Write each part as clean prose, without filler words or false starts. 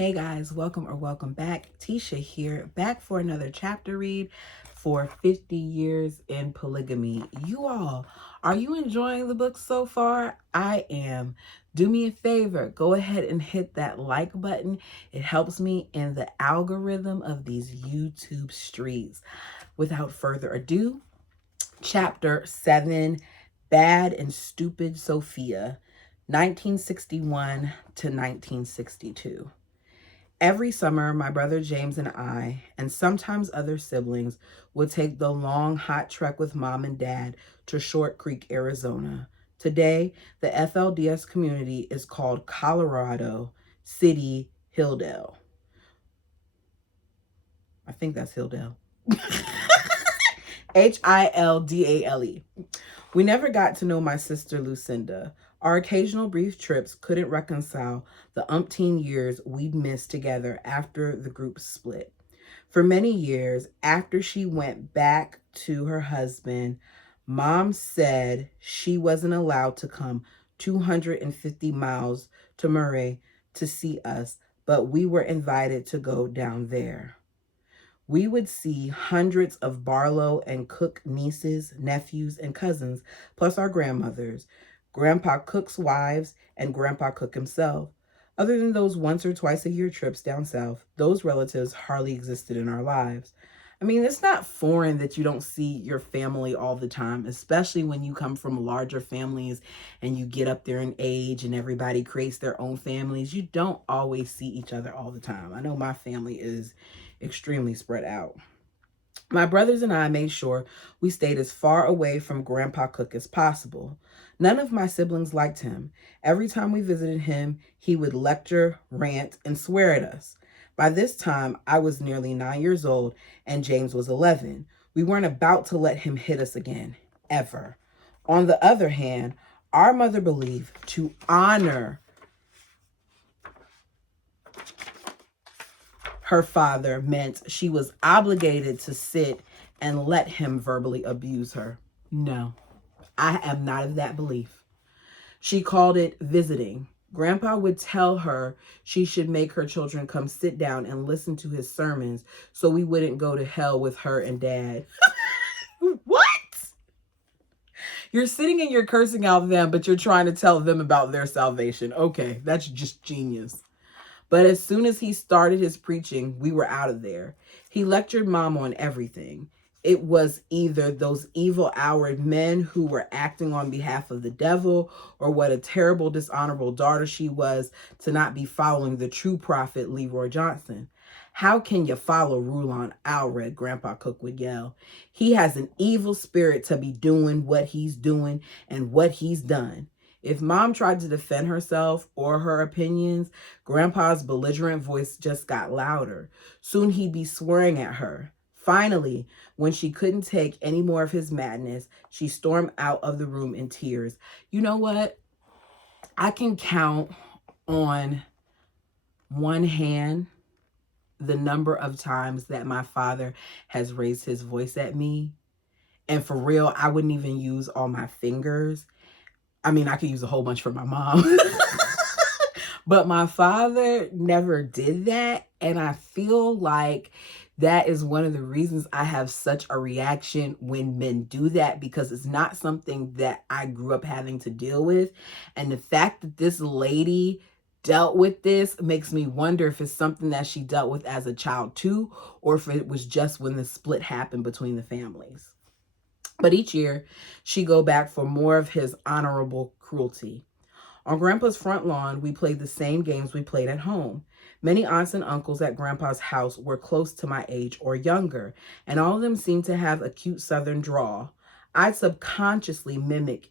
Hey guys, welcome or welcome back. Tisha here, back for another chapter read for 50 Years in Polygamy. You all, are you enjoying the book so far? I am. Do me a favor, go ahead and hit that like button. It helps me in the algorithm of these YouTube streets. Without further ado, Chapter 7, Bad and Stupid Sophia, 1961 to 1962. Every summer, my brother James and I, and sometimes other siblings, would take the long, hot trek with mom and dad to Short Creek, Arizona. Today, the FLDS community is called Colorado City Hilldale. I think that's Hilldale. Hildale. We never got to know my sister Lucinda. Our occasional brief trips couldn't reconcile the umpteen years we'd missed together after the group split. For many years, after she went back to her husband, Mom said she wasn't allowed to come 250 miles to Murray to see us, but we were invited to go down there. We would see hundreds of Barlow and Cook nieces, nephews, and cousins, plus our grandmothers, Grandpa Cook's wives, and Grandpa Cook himself. Other than those once or twice a year trips down south, those relatives hardly existed in our lives. I mean, it's not foreign that you don't see your family all the time, especially when you come from larger families and you get up there in age and everybody creates their own families. You don't always see each other all the time. I know my family is extremely spread out. My brothers and I made sure we stayed as far away from Grandpa Cook as possible. None of my siblings liked him. Every time we visited him, he would lecture, rant, and swear at us. By this time, I was nearly 9 years old and James was 11. We weren't about to let him hit us again, ever. On the other hand, our mother believed to honor her father meant she was obligated to sit and let him verbally abuse her. No, I am not of that belief. She called it visiting. Grandpa would tell her she should make her children come sit down and listen to his sermons so we wouldn't go to hell with her and Dad. What? You're sitting and you're cursing out them, but you're trying to tell them about their salvation. Okay, that's just genius. But as soon as he started his preaching, we were out of there. He lectured Mom on everything. It was either those evil-houred men who were acting on behalf of the devil, or what a terrible, dishonorable daughter she was to not be following the true prophet Leroy Johnson. How can you follow Rulon Alred, Grandpa Cook would yell. He has an evil spirit to be doing what he's doing and what he's done. If Mom tried to defend herself or her opinions, Grandpa's belligerent voice just got louder. Soon he'd be swearing at her. Finally, when she couldn't take any more of his madness, she stormed out of the room in tears. You know what? I can count on one hand the number of times that my father has raised his voice at me. And for real, I wouldn't even use all my fingers. I mean, I could use a whole bunch for my mom. But my father never did that. And I feel like that is one of the reasons I have such a reaction when men do that, because it's not something that I grew up having to deal with. And the fact that this lady dealt with this makes me wonder if it's something that she dealt with as a child too, or if it was just when the split happened between the families. But each year, she'd go back for more of his honorable cruelty. On Grandpa's front lawn, we played the same games we played at home. Many aunts and uncles at Grandpa's house were close to my age or younger, and all of them seemed to have a cute southern drawl. I'd subconsciously mimic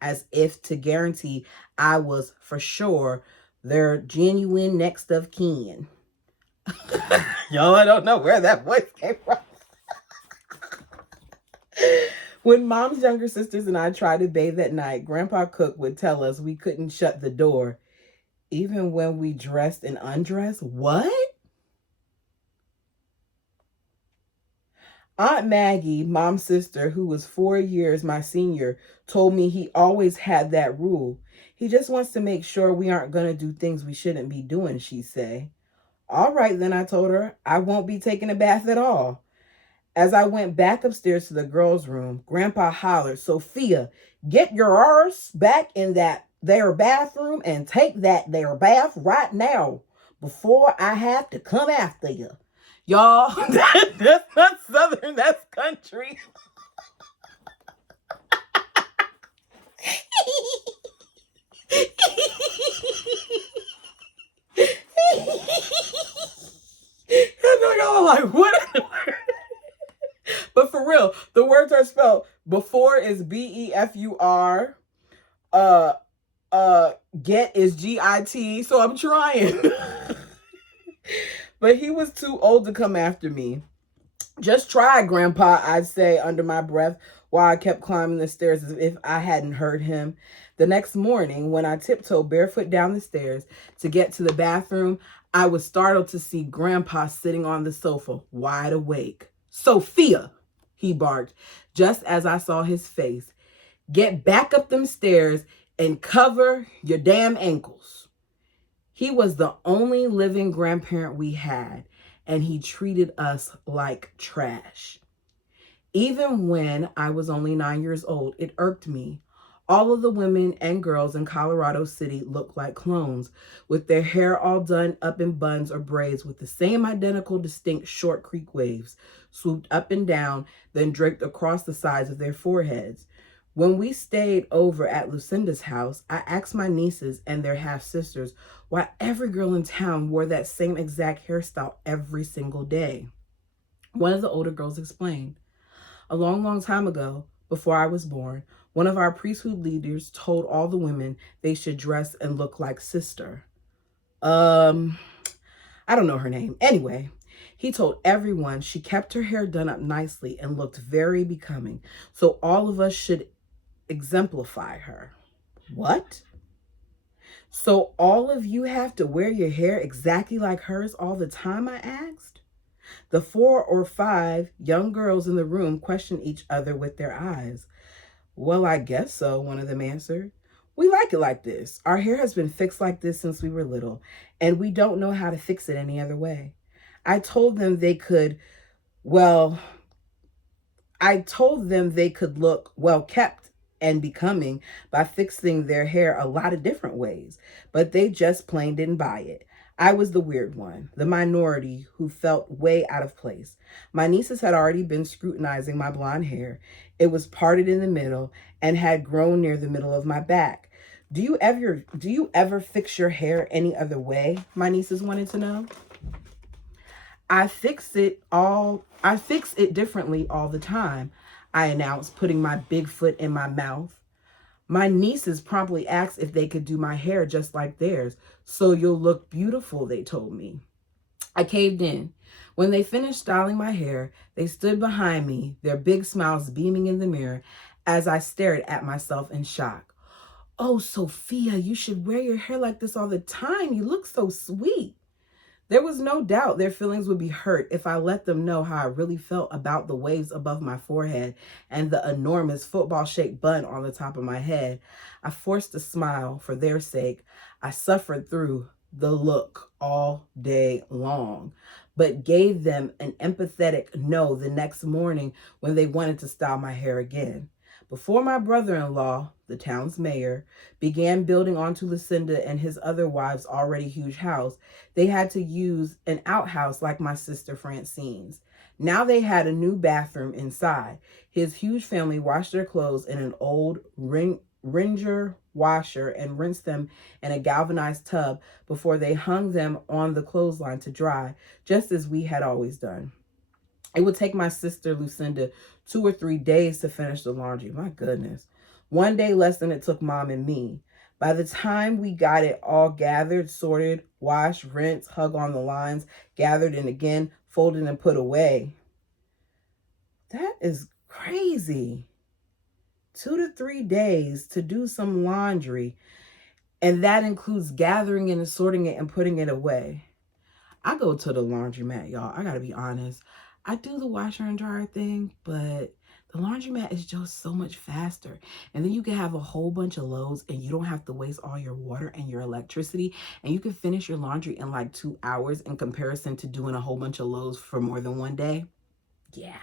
as if to guarantee I was for sure their genuine next of kin. Y'all, I don't know where that voice came from. When Mom's younger sisters and I tried to bathe at night, Grandpa Cook would tell us we couldn't shut the door, even when we dressed and undressed. What? Aunt Maggie, Mom's sister, who was 4 years my senior, told me he always had that rule. He just wants to make sure we aren't going to do things we shouldn't be doing, she'd say. All right, then I told her, I won't be taking a bath at all. As I went back upstairs to the girls' room, Grandpa hollered, Sophia, get your arse back in that there bathroom and take that there bath right now before I have to come after you. Y'all, that's not Southern, that's country. I know y'all are like, what? But for real, the words are spelled. Before is Befur. Uh Get is GIT. So I'm trying. But he was too old to come after me. Just try, Grandpa, I'd say under my breath while I kept climbing the stairs as if I hadn't heard him. The next morning, when I tiptoed barefoot down the stairs to get to the bathroom, I was startled to see Grandpa sitting on the sofa, wide awake. Sophia, he barked, just as I saw his face. Get back up them stairs and cover your damn ankles. He was the only living grandparent we had, and he treated us like trash. Even when I was only 9 years old, it irked me. All of the women and girls in Colorado City looked like clones, with their hair all done up in buns or braids with the same identical distinct short creek waves, swooped up and down, then draped across the sides of their foreheads. When we stayed over at Lucinda's house, I asked my nieces and their half-sisters why every girl in town wore that same exact hairstyle every single day. One of the older girls explained, a long, long time ago, before I was born, one of our priesthood leaders told all the women they should dress and look like sister. I don't know her name. Anyway, he told everyone she kept her hair done up nicely and looked very becoming, so all of us should exemplify her. What? So all of you have to wear your hair exactly like hers all the time, I asked. The 4 or 5 young girls in the room questioned each other with their eyes. Well, I guess so, one of them answered. We like it like this. Our hair has been fixed like this since we were little, and we don't know how to fix it any other way. I told them they could look well kept and becoming by fixing their hair a lot of different ways, but they just plain didn't buy it. I was the weird one, the minority who felt way out of place. My nieces had already been scrutinizing my blonde hair. It was parted in the middle and had grown near the middle of my back. Do you ever fix your hair any other way? My nieces wanted to know. I fix it differently all the time, I announced, putting my big foot in my mouth. My nieces promptly asked if they could do my hair just like theirs. So you'll look beautiful, they told me. I caved in. When they finished styling my hair, they stood behind me, their big smiles beaming in the mirror as I stared at myself in shock. Oh, Sophia, you should wear your hair like this all the time. You look so sweet. There was no doubt their feelings would be hurt if I let them know how I really felt about the waves above my forehead and the enormous football-shaped bun on the top of my head. I forced a smile for their sake. I suffered through the look all day long, but gave them an empathetic no the next morning when they wanted to style my hair again. Before my brother-in-law, the town's mayor, began building onto Lucinda and his other wives' already huge house, they had to use an outhouse like my sister Francine's. Now they had a new bathroom inside. His huge family washed their clothes in an old Ringer washer and rinsed them in a galvanized tub before they hung them on the clothesline to dry, just as we had always done. It would take my sister Lucinda 2 or 3 days to finish the laundry. My goodness. One day less than it took Mom and me. By the time we got it all gathered, sorted, washed, rinsed, hung on the lines, gathered and again, folded and put away. That is crazy. 2 to 3 days to do some laundry. And that includes gathering it and sorting it and putting it away. I go to the laundromat, y'all. I gotta be honest. I do the washer and dryer thing, but The laundromat is just so much faster. And then you can have a whole bunch of loads and you don't have to waste all your water and your electricity. And you can finish your laundry in like 2 hours in comparison to doing a whole bunch of loads for more than one day. Yeah.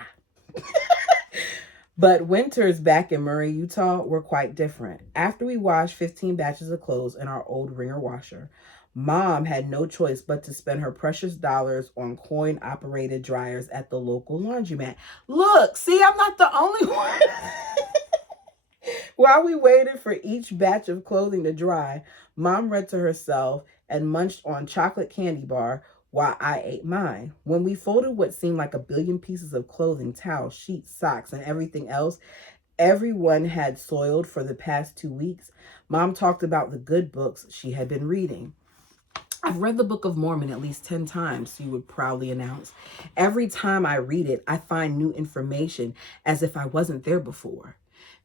But winters back in Murray, Utah were quite different. After we washed 15 batches of clothes in our old wringer washer, Mom had no choice but to spend her precious dollars on coin-operated dryers at the local laundromat. Look, see, I'm not the only one. While we waited for each batch of clothing to dry, Mom read to herself and munched on chocolate candy bar while I ate mine. When we folded what seemed like a billion pieces of clothing, towels, sheets, socks, and everything else everyone had soiled for the past 2 weeks, Mom talked about the good books she had been reading. I've read the Book of Mormon at least 10 times, she would proudly announce. Every time I read it, I find new information as if I wasn't there before.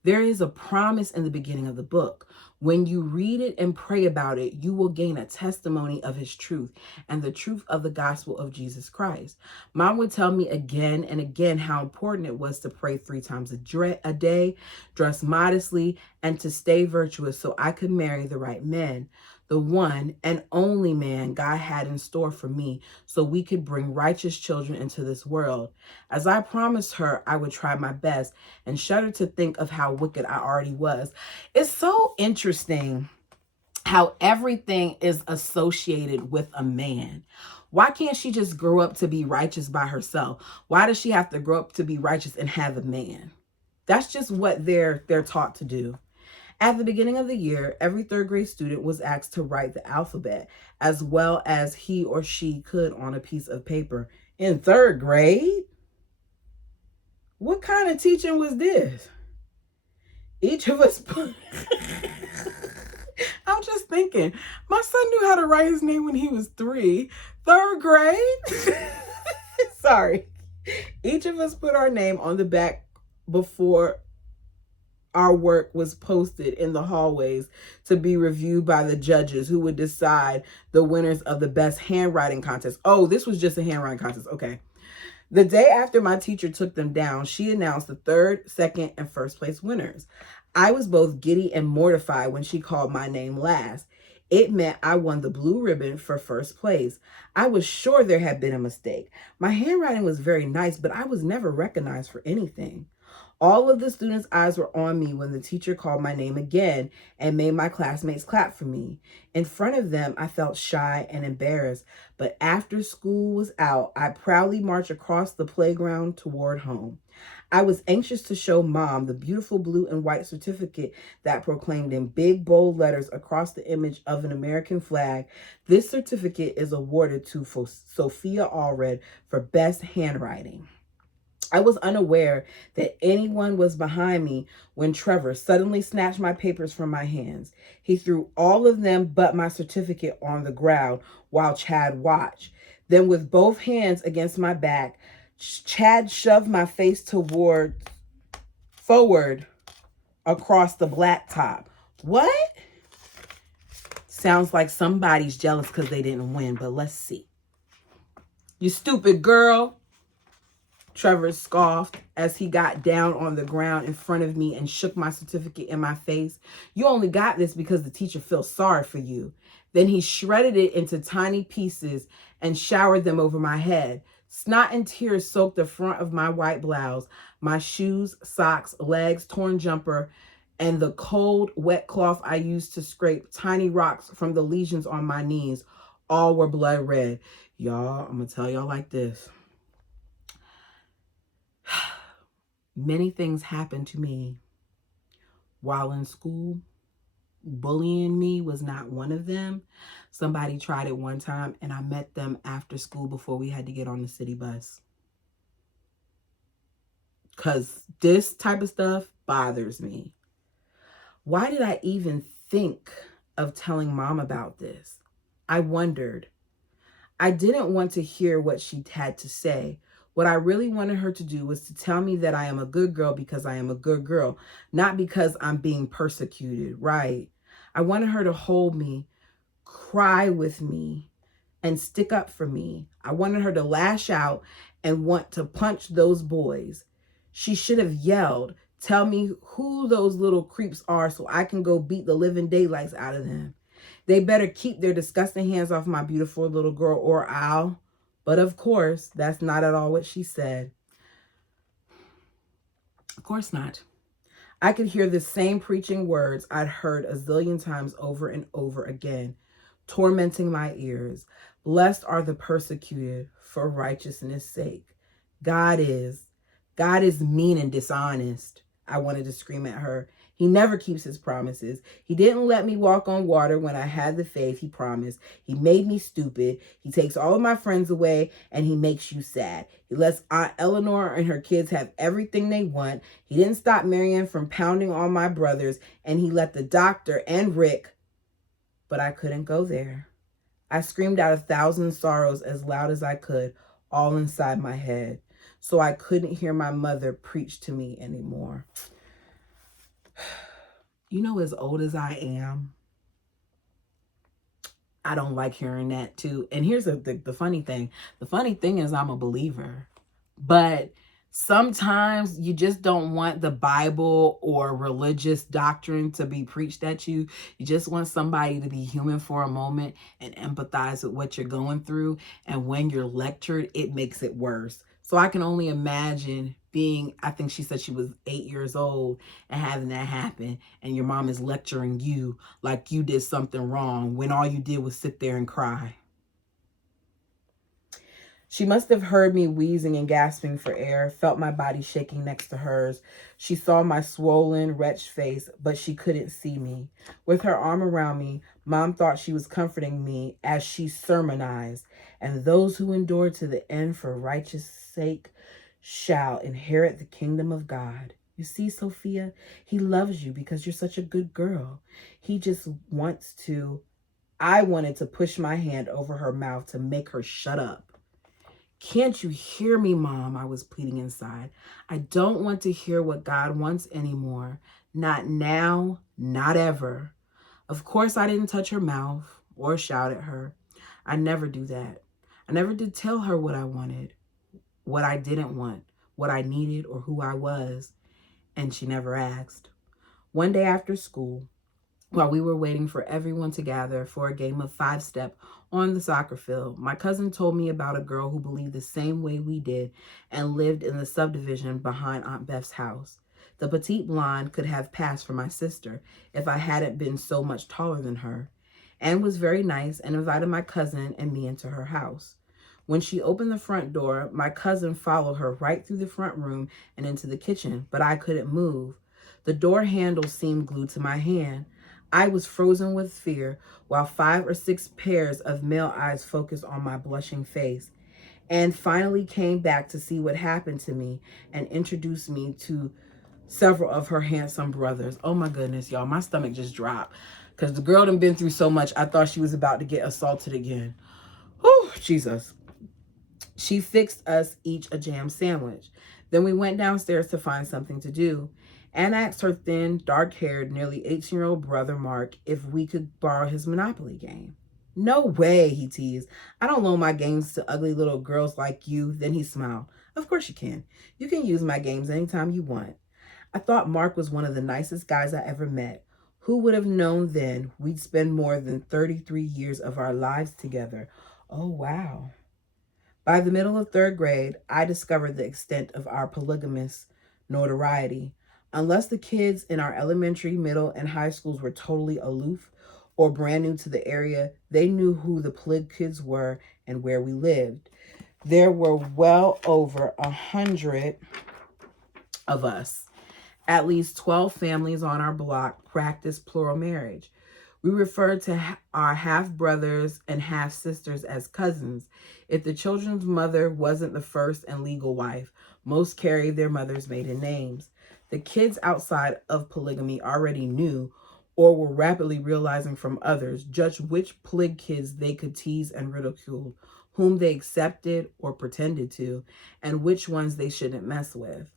There is a promise in the beginning of the book. When you read it and pray about it, you will gain a testimony of his truth and the truth of the gospel of Jesus Christ. Mom would tell me again and again how important it was to pray 3 times a day, dress modestly, and to stay virtuous so I could marry the right man, the one and only man God had in store for me so we could bring righteous children into this world. As I promised her, I would try my best and shudder to think of how wicked I already was. It's so interesting how everything is associated with a man. Why can't she just grow up to be righteous by herself? Why does she have to grow up to be righteous and have a man? That's just what they're taught to do. At the beginning of the year, every 3rd grade student was asked to write the alphabet as well as he or she could on a piece of paper. In 3rd grade? What kind of teaching was this? Each of us I'm just thinking, my son knew how to write his name when he was 3. 3rd grade? Sorry. Each of us put our name on the back before our work was posted in the hallways to be reviewed by the judges who would decide the winners of the best handwriting contest. Oh, this was just a handwriting contest. Okay. The day after my teacher took them down, she announced the 3rd, 2nd, and 1st place winners. I was both giddy and mortified when she called my name last. It meant I won the blue ribbon for 1st place. I was sure there had been a mistake. My handwriting was very nice, but I was never recognized for anything. All of the students' eyes were on me when the teacher called my name again and made my classmates clap for me. In front of them, I felt shy and embarrassed, but after school was out, I proudly marched across the playground toward home. I was anxious to show Mom the beautiful blue and white certificate that proclaimed in big, bold letters across the image of an American flag, "This certificate is awarded to Sophia Allred for best handwriting." I was unaware that anyone was behind me when Trevor suddenly snatched my papers from my hands. He threw all of them but my certificate on the ground while Chad watched. Then with both hands against my back, Chad shoved my face forward across the blacktop. What? Sounds like somebody's jealous because they didn't win, but let's see. "You stupid girl," Trevor scoffed as he got down on the ground in front of me and shook my certificate in my face. "You only got this because the teacher feels sorry for you." Then he shredded it into tiny pieces and showered them over my head. Snot and tears soaked the front of my white blouse, my shoes, socks, legs, torn jumper, and the cold, wet cloth I used to scrape tiny rocks from the lesions on my knees. All were blood red. Y'all, I'm going to tell y'all like this. Many things happened to me while in school. Bullying me was not one of them. Somebody tried it one time and I met them after school before we had to get on the city bus. Because this type of stuff bothers me. Why did I even think of telling Mom about this? I wondered. I didn't want to hear what she had to say. What I really wanted her to do was to tell me that I am a good girl because I am a good girl, not because I'm being persecuted, right? I wanted her to hold me, cry with me, and stick up for me. I wanted her to lash out and want to punch those boys. She should have yelled, "Tell me who those little creeps are so I can go beat the living daylights out of them. They better keep their disgusting hands off my beautiful little girl or I'll." But of course, that's not at all what she said. Of course not. I could hear the same preaching words I'd heard a zillion times over and over again, tormenting my ears. Blessed are the persecuted for righteousness' sake. God is. God is mean and dishonest. I wanted to scream at her. He never keeps his promises. He didn't let me walk on water when I had the faith he promised. He made me stupid. He takes all of my friends away and he makes you sad. He lets Aunt Eleanor and her kids have everything they want. He didn't stop Marianne from pounding on my brothers, and he let the doctor and Rick, but I couldn't go there. I screamed out 1,000 sorrows as loud as I could, all inside my head, so I couldn't hear my mother preach to me anymore. You know, as old as I am, I don't like hearing that too. And here's the funny thing. The funny thing is I'm a believer, but sometimes you just don't want the Bible or religious doctrine to be preached at you. You just want somebody to be human for a moment and empathize with what you're going through. And when you're lectured, it makes it worse. So I can only imagine being, I think she said she was 8 years old and having that happen. And your mom is lecturing you like you did something wrong when all you did was sit there and cry. She must have heard me wheezing and gasping for air, felt my body shaking next to hers. She saw my swollen, wretched face, but she couldn't see me. With her arm around me, Mom thought she was comforting me as she sermonized. And those who endure to the end for righteous sake shall inherit the kingdom of God. You see, Sophia, he loves you because you're such a good girl. He just wants to. I wanted to push my hand over her mouth to make her shut up. Can't you hear me, Mom? I was pleading inside. I don't want to hear what God wants anymore. Not now, not ever. Of course, I didn't touch her mouth or shout at her. I never do that. I never did tell her what I wanted, what I didn't want, what I needed, or who I was. And she never asked. One day after school, while we were waiting for everyone to gather for a game of 5-step on the soccer field, my cousin told me about a girl who believed the same way we did and lived in the subdivision behind Aunt Beth's house. The petite blonde could have passed for my sister if I hadn't been so much taller than her. Anne was very nice and invited my cousin and me into her house. When she opened the front door, my cousin followed her right through the front room and into the kitchen, but I couldn't move. The door handle seemed glued to my hand. I was frozen with fear, while 5 or 6 pairs of male eyes focused on my blushing face. And finally came back to see what happened to me and introduced me to several of her handsome brothers. Oh my goodness, y'all, my stomach just dropped because the girl done been through so much. I thought she was about to get assaulted again. Whew, Jesus. She fixed us each a jam sandwich. Then we went downstairs to find something to do. Anne asked her thin, dark-haired, nearly 18-year-old brother Mark if we could borrow his Monopoly game. No way, he teased. I don't loan my games to ugly little girls like you. Then he smiled. Of course you can. You can use my games anytime you want. I thought Mark was one of the nicest guys I ever met. Who would have known then we'd spend more than 33 years of our lives together? Oh, wow. By the middle of 3rd grade, I discovered the extent of our polygamous notoriety. Unless the kids in our elementary, middle, and high schools were totally aloof or brand new to the area, they knew who the Plig kids were and where we lived. There were well over 100 of us. At least 12 families on our block practiced plural marriage. We referred to our half-brothers and half-sisters as cousins. If the children's mother wasn't the first and legal wife, most carried their mother's maiden names. The kids outside of polygamy already knew, or were rapidly realizing from others, just which Plig kids they could tease and ridicule, whom they accepted or pretended to, and which ones they shouldn't mess with.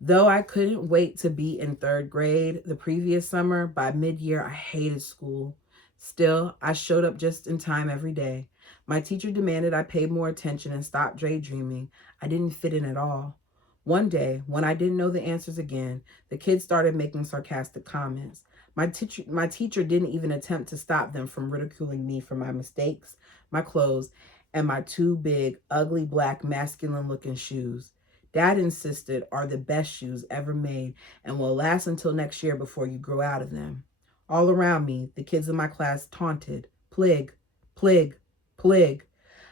Though I couldn't wait to be in 3rd grade the previous summer, by mid-year I hated school. Still, I showed up just in time every day. My teacher demanded I pay more attention and stop daydreaming. I didn't fit in at all. One day, when I didn't know the answers again, the kids started making sarcastic comments. My teacher didn't even attempt to stop them from ridiculing me for my mistakes, my clothes, and my two big, ugly, black, masculine-looking shoes. Dad insisted are the best shoes ever made and will last until next year before you grow out of them. All around me, the kids in my class taunted, "Plig, plig, plig."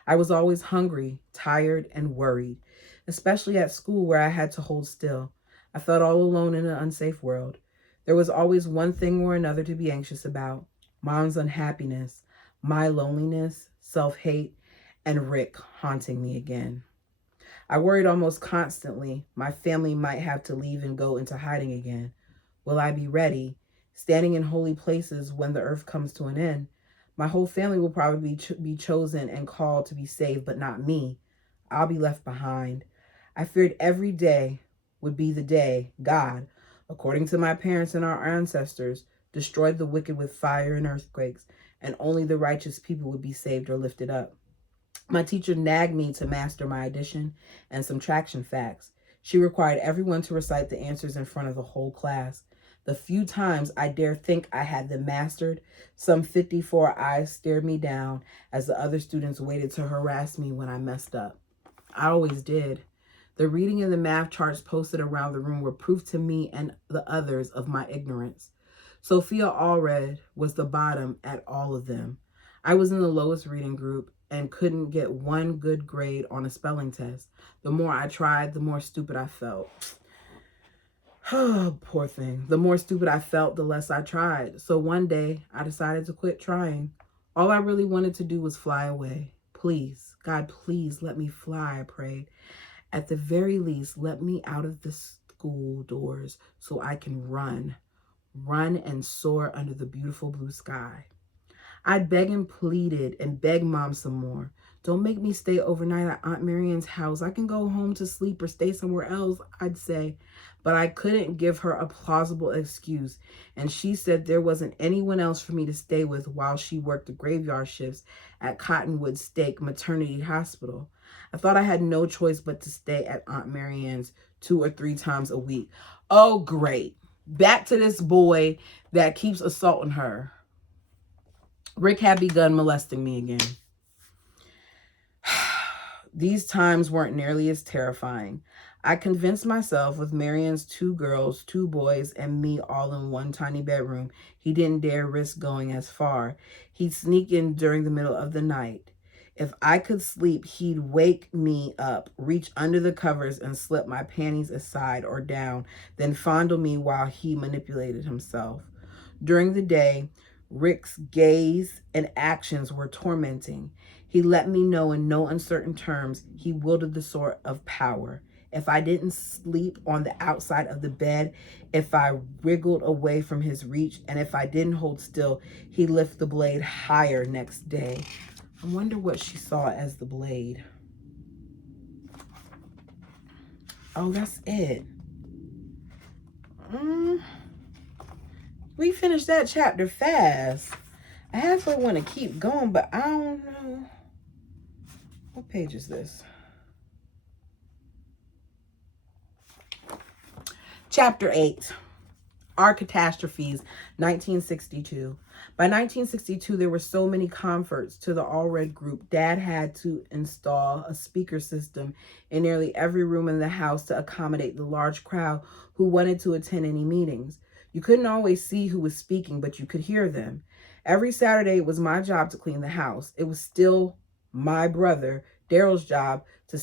I was always hungry, tired, and worried, especially at school where I had to hold still. I felt all alone in an unsafe world. There was always one thing or another to be anxious about: Mom's unhappiness, my loneliness, self-hate, and Rick haunting me again. I worried almost constantly my family might have to leave and go into hiding again. Will I be ready, standing in holy places when the earth comes to an end? My whole family will probably be chosen and called to be saved, but not me. I'll be left behind. I feared every day would be the day God, according to my parents and our ancestors, destroyed the wicked with fire and earthquakes, and only the righteous people would be saved or lifted up. My teacher nagged me to master my addition and subtraction facts. She required everyone to recite the answers in front of the whole class. The few times I dare think I had them mastered, some 54 eyes stared me down as the other students waited to harass me when I messed up. I always did. The reading and the math charts posted around the room were proof to me and the others of my ignorance. Sophia Allred was the bottom at all of them. I was in the lowest reading group and couldn't get one good grade on a spelling test. The more I tried, the more stupid I felt. Oh, poor thing. The more stupid I felt, the less I tried. So one day, I decided to quit trying. All I really wanted to do was fly away. Please, God, please let me fly, I prayed. At the very least, let me out of the school doors so I can run and soar under the beautiful blue sky. I'd beg and pleaded and begged Mom some more. Don't make me stay overnight at Aunt Marian's house. I can go home to sleep or stay somewhere else, I'd say. But I couldn't give her a plausible excuse, and she said there wasn't anyone else for me to stay with while she worked the graveyard shifts at Cottonwood Stake Maternity Hospital. I thought I had no choice but to stay at Aunt Marianne's 2 or 3 times a week. Oh, great. Back to this boy that keeps assaulting her. Rick had begun molesting me again. These times weren't nearly as terrifying. I convinced myself with Marianne's 2 girls, 2 boys, and me all in one tiny bedroom, he didn't dare risk going as far. He'd sneak in during the middle of the night. If I could sleep, he'd wake me up, reach under the covers and slip my panties aside or down, then fondle me while he manipulated himself. During the day, Rick's gaze and actions were tormenting. He let me know in no uncertain terms he wielded the sword of power. If I didn't sleep on the outside of the bed, if I wriggled away from his reach, and if I didn't hold still, he'd lift the blade higher next day. I wonder what she saw as the blade. Oh, that's it. We finished that chapter fast. I halfway want to keep going, but I don't know. What page is this? Chapter 8. Our Catastrophes, 1962. By 1962, there were so many comforts to the Allred group. Dad had to install a speaker system in nearly every room in the house to accommodate the large crowd who wanted to attend any meetings. You couldn't always see who was speaking, but you could hear them. Every Saturday, it was my job to clean the house. It was still my brother, Daryl's job, to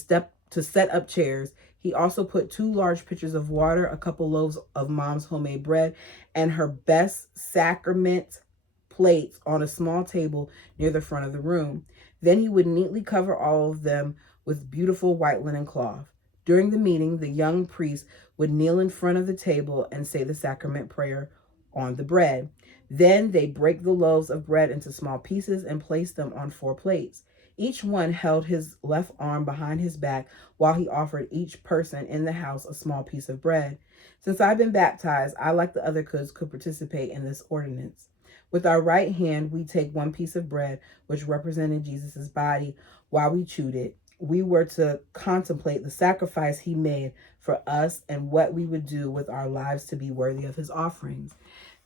set up chairs. He also put 2 large pitchers of water, a couple loaves of Mom's homemade bread, and her best sacrament plates on a small table near the front of the room. Then he would neatly cover all of them with beautiful white linen cloth. During the meeting, the young priest would kneel in front of the table and say the sacrament prayer on the bread. Then they break the loaves of bread into small pieces and place them on 4 plates. Each one held his left arm behind his back while he offered each person in the house a small piece of bread. Since I've been baptized, I, like the other kids, could participate in this ordinance. With our right hand, we take one piece of bread, which represented Jesus' body, while we chewed it. we were to contemplate the sacrifice he made for us and what we would do with our lives to be worthy of his offerings.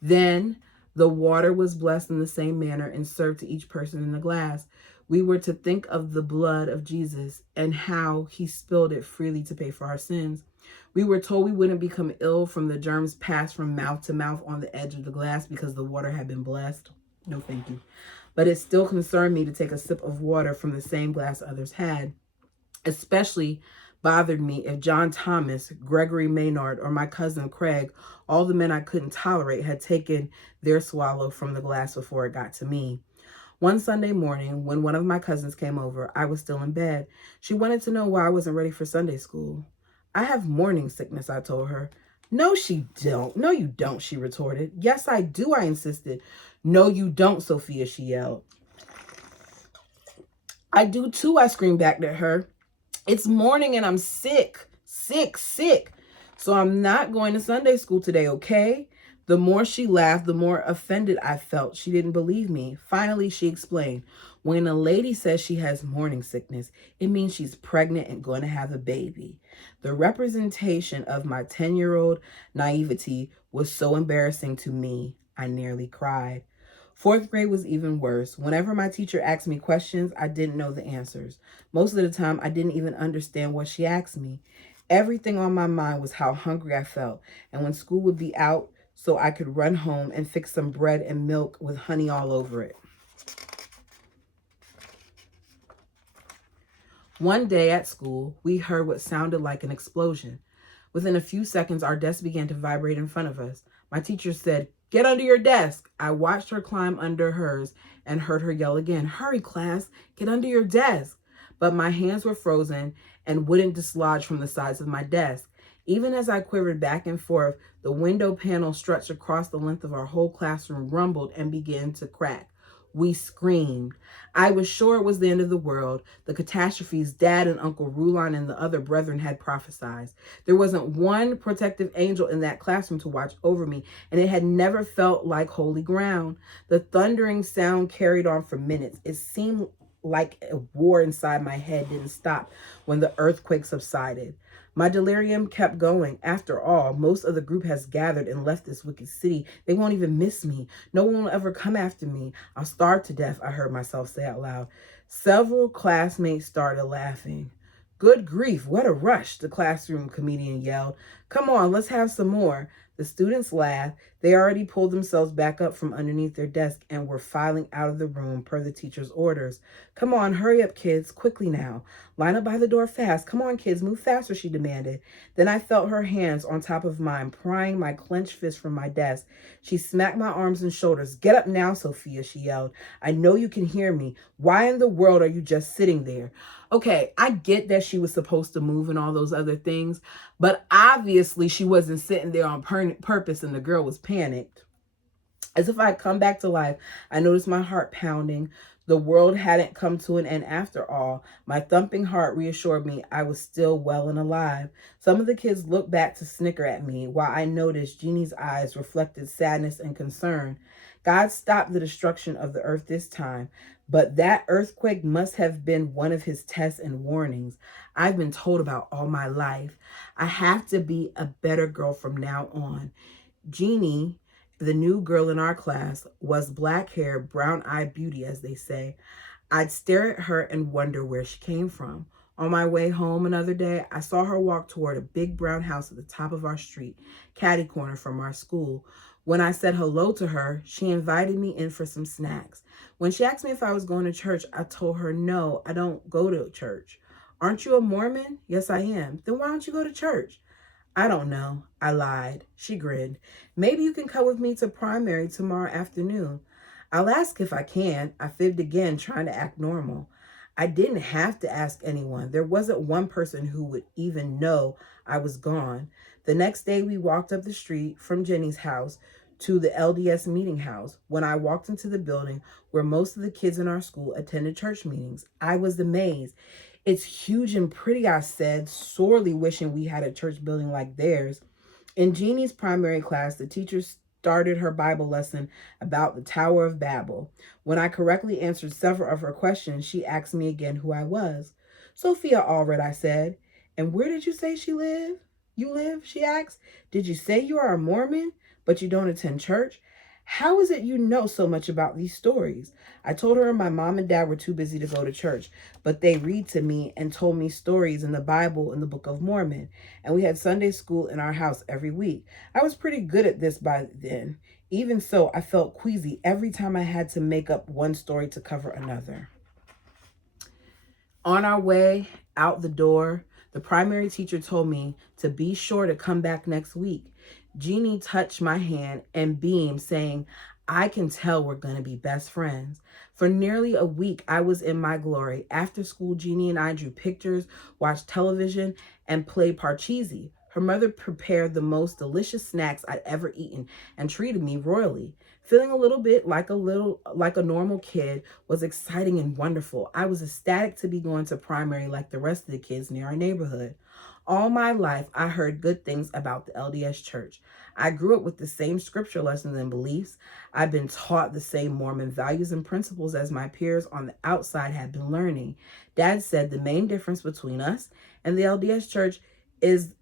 Then the water was blessed in the same manner and served to each person in the glass. We were to think of the blood of Jesus and how he spilled it freely to pay for our sins. We were told we wouldn't become ill from the germs passed from mouth to mouth on the edge of the glass because the water had been blessed. No, thank you. But it still concerned me to take a sip of water from the same glass others had. Especially bothered me if John Thomas, Gregory Maynard, or my cousin Craig, all the men I couldn't tolerate, had taken their swallow from the glass before it got to me. One Sunday morning, when one of my cousins came over, I was still in bed. She wanted to know why I wasn't ready for Sunday school. I have morning sickness, I told her. No, she don't. No, you don't, she retorted. Yes, I do, I insisted. No, you don't, Sophia, she yelled. I do too, I screamed back at her. It's morning and I'm sick. So I'm not going to Sunday school today, okay? The more she laughed, the more offended I felt. She didn't believe me. Finally, she explained. When a lady says she has morning sickness, it means she's pregnant and going to have a baby. The representation of my 10-year-old naivety was so embarrassing to me, I nearly cried. Fourth grade was even worse. Whenever my teacher asked me questions, I didn't know the answers. Most of the time, I didn't even understand what she asked me. Everything on my mind was how hungry I felt, and when school would be out, so I could run home and fix some bread and milk with honey all over it. One day at school, we heard what sounded like an explosion. Within a few seconds, our desk began to vibrate in front of us. My teacher said, "Get under your desk." I watched her climb under hers and heard her yell again, "Hurry, class, get under your desk." But my hands were frozen and wouldn't dislodge from the sides of my desk. Even as I quivered back and forth, the window panel stretched across the length of our whole classroom rumbled and began to crack. We screamed. I was sure it was the end of the world, the catastrophes Dad and Uncle Rulon and the other brethren had prophesied. There wasn't one protective angel in that classroom to watch over me, and it had never felt like holy ground. The thundering sound carried on for minutes. It seemed like a war inside my head didn't stop when the earthquake subsided. My delirium kept going. After all, most of the group has gathered and left this wicked city. They won't even miss me. No one will ever come after me. I'll starve to death, I heard myself say out loud. Several classmates started laughing. Good grief, what a rush, the classroom comedian yelled. Come on, let's have some more. The students laughed. They already pulled themselves back up from underneath their desk and were filing out of the room per the teacher's orders. Come on, hurry up, kids, quickly now. Line up by the door fast. Come on, kids, move faster, she demanded. Then I felt her hands on top of mine, prying my clenched fist from my desk. She smacked my arms and shoulders. Get up now, Sophia, she yelled. I know you can hear me. Why in the world are you just sitting there? Okay, I get that she was supposed to move and all those other things, but obviously she wasn't sitting there on purpose and the girl was panicked. As if I had come back to life, I noticed my heart pounding. The world hadn't come to an end after all. My thumping heart reassured me I was still well and alive. Some of the kids looked back to snicker at me, while I noticed Jeannie's eyes reflected sadness and concern. God stopped the destruction of the earth this time, but that earthquake must have been one of his tests and warnings I've been told about all my life. I have to be a better girl from now on. Jeannie, the new girl in our class, was black-haired, brown-eyed beauty, as they say. I'd stare at her and wonder where she came from. On my way home another day, I saw her walk toward a big brown house at the top of our street, catty corner from our school. When I said hello to her, she invited me in for some snacks. When she asked me if I was going to church, I told her, no, I don't go to church. Aren't you a Mormon? Yes, I am. Then why don't you go to church? I don't know. I lied. She grinned. Maybe you can come with me to primary tomorrow afternoon. I'll ask if I can. I fibbed again, trying to act normal. I didn't have to ask anyone. There wasn't one person who would even know I was gone. The next day, we walked up the street from Jenny's house to the LDS meeting house. When I walked into the building where most of the kids in our school attended church meetings, I was amazed. It's huge and pretty, I said, sorely wishing we had a church building like theirs. In Jeannie's primary class, the teacher started her Bible lesson about the Tower of Babel. When I correctly answered several of her questions, she asked me again who I was. Sophia Allred, I said. And where did you say You live, she asked. Did you say you are a Mormon, but you don't attend church? How is it you know so much about these stories? I told her my mom and dad were too busy to go to church, but they read to me and told me stories in the Bible and the Book of Mormon. And we had Sunday school in our house every week. I was pretty good at this by then. Even so, I felt queasy every time I had to make up one story to cover another. On our way out the door, the primary teacher told me to be sure to come back next week. Jeannie touched my hand and beamed, saying, I can tell we're going to be best friends. For nearly a week, I was in my glory. After school, Jeannie and I drew pictures, watched television, and played Parcheesi. Her mother prepared the most delicious snacks I'd ever eaten and treated me royally. Feeling a little bit like a normal kid was exciting and wonderful. I was ecstatic to be going to primary like the rest of the kids near our neighborhood. All my life, I heard good things about the LDS Church. I grew up with the same scripture lessons and beliefs. I've been taught the same Mormon values and principles as my peers on the outside had been learning. Dad said the main difference between us and the LDS Church is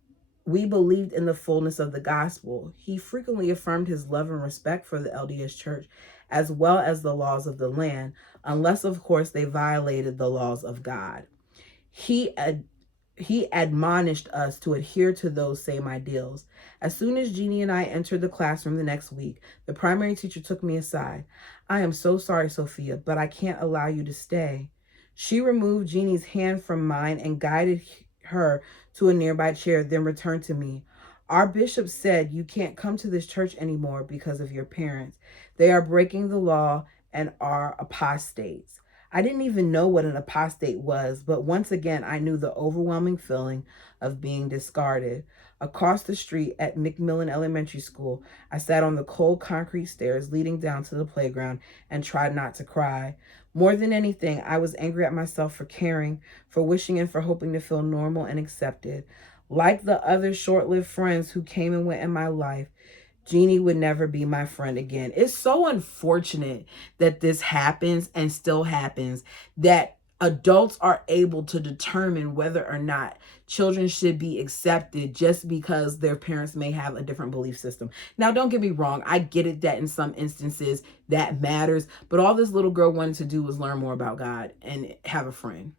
we believed in the fullness of the gospel. He frequently affirmed his love and respect for the LDS Church, as well as the laws of the land, unless, of course, they violated the laws of God. He admonished us to adhere to those same ideals. As soon as Jeannie and I entered the classroom the next week, the primary teacher took me aside. I am so sorry, Sophia, but I can't allow you to stay. She removed Jeannie's hand from mine and guided her to a nearby chair, then returned to me. Our bishop said you can't come to this church anymore because of your parents. They are breaking the law and are apostates. I didn't even know what an apostate was, but once again, I knew the overwhelming feeling of being discarded. Across the street at McMillan Elementary School, I sat on the cold concrete stairs leading down to the playground and tried not to cry. More than anything, I was angry at myself for caring, for wishing, and for hoping to feel normal and accepted. Like the other short-lived friends who came and went in my life, Jeannie would never be my friend again. It's so unfortunate that this happens and still happens, that adults are able to determine whether or not children should be accepted just because their parents may have a different belief system. Now, don't get me wrong. I get it that in some instances that matters, but all this little girl wanted to do was learn more about God and have a friend.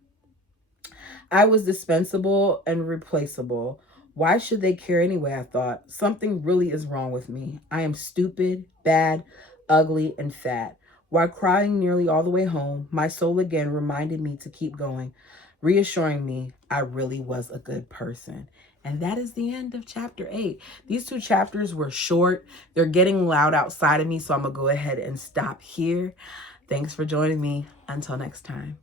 I was dispensable and replaceable. Why should they care anyway, I thought. Something really is wrong with me. I am stupid, bad, ugly, and fat. While crying nearly all the way home, my soul again reminded me to keep going, reassuring me I really was a good person. And that is the end of chapter 8. These 2 chapters were short. They're getting loud outside of me, so I'm going to go ahead and stop here. Thanks for joining me. Until next time.